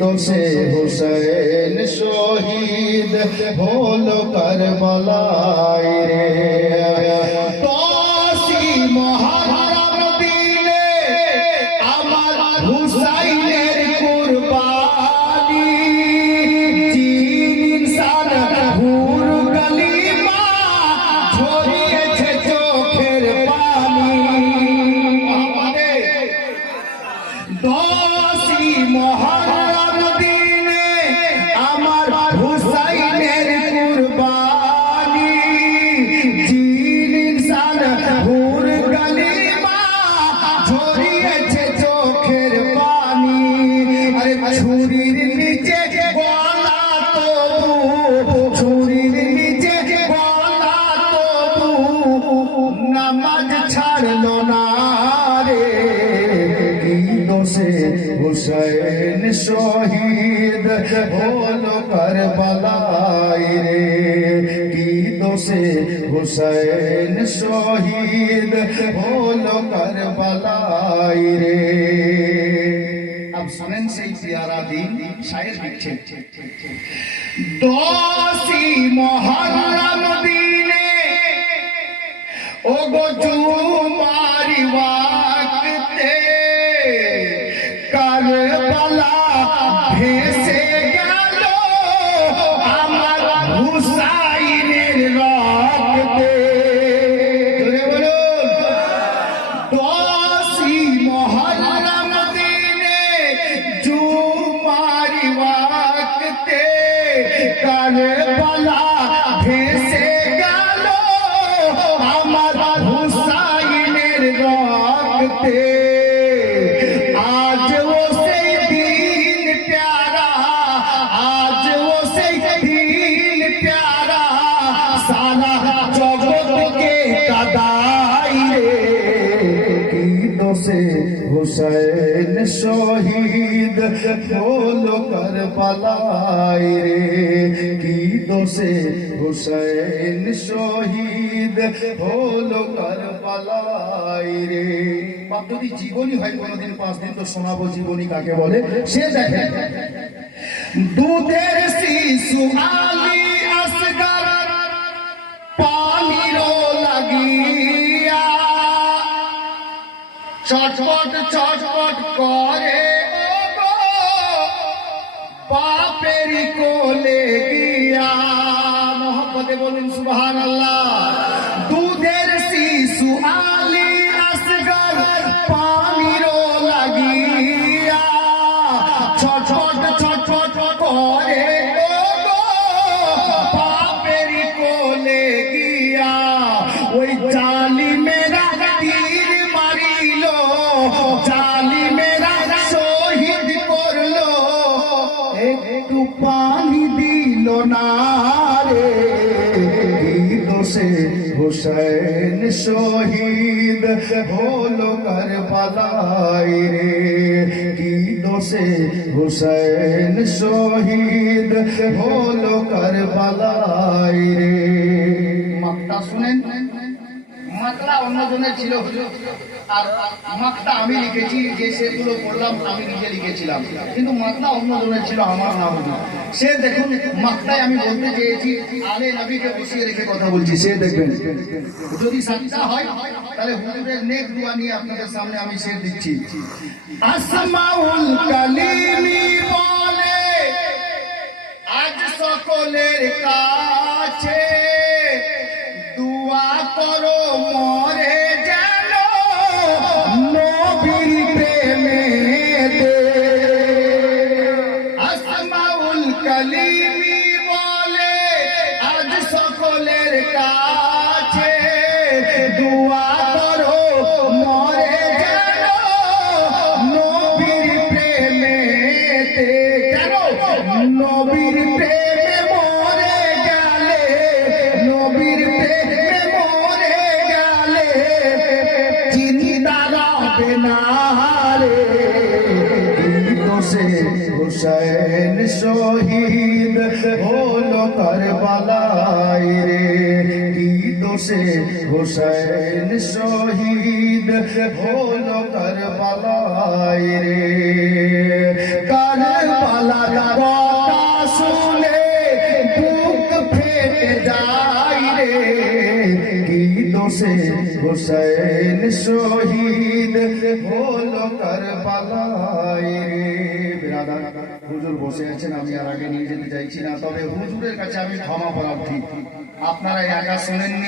দোষে হুসেন শহীদ হলো কারবালায় রে। हुसैन शहीद, बोलो कर बलाई रे। गीतों से हुसैन शहीद, बोलो कर बलाई रे। अब सुनेन से प्यारा दिन शायद लिखे दोसी मोहर्रम दीने ओ गो मारी দোষী দোষে হুসেন শহীদ হলো কারবালায় রে কি দোষে হুসেন শহীদ হলো কারবালায় রে বাপ যদি জীবনী হয় কোনোদিন পাঁচ দিন তো শোনাবো জীবনী কাকে বলে সে দেখে দুধের শিশু আলী ছটপট ছটপট করে পাপের কোলে গিয়া মোহাম্মদে বলুন সুবহান দুধের শিশু আলী দোষে হুসেন শহীদ, হলো কারবালায় রে? কি দোষে হুসেন শহীদ, হলো কারবালায় রে? মাকটা শুনেন। মাকলা অন্যজনের ছিল। আর মাকটা আমি লিখেছি, যে সেগুলো পড়লাম আমি নিজে লিখেছিলাম। কিন্তু মাকলা অন্যজনের ছিল আমার না। সে দেখুন মাকটায় আমি বলতে চেয়েছি, আলে নবীকে বসিয়ে রেখে কথা বলছি, সে দেখবেন। যদি সাতটা হয়, তাহলে হুজুরের নেক দোয়া নিয়ে আপনাদের সামনে আমি শের দিচ্ছি। আসমাউল কালিমি বলে, আজ সকলের কাছে নবীর প্রেমে মরে গেলে, নবীর প্রেমে মরে গেলে চিন্তা হবে না রে দোষে হুসেন শহীদ হলো কারবালায় রে। কি দোষে হুসেন শহীদ হলো কারবালায় রে। হুসেন শহীদ হলো কারবালায় হুজুর বসে আছেন, আমি আর আগে নিয়ে যেতে চাইছি না। তবে হুজুরের কাছে আমি ক্ষমা প্রার্থী। আপনারা একা শোনেননি?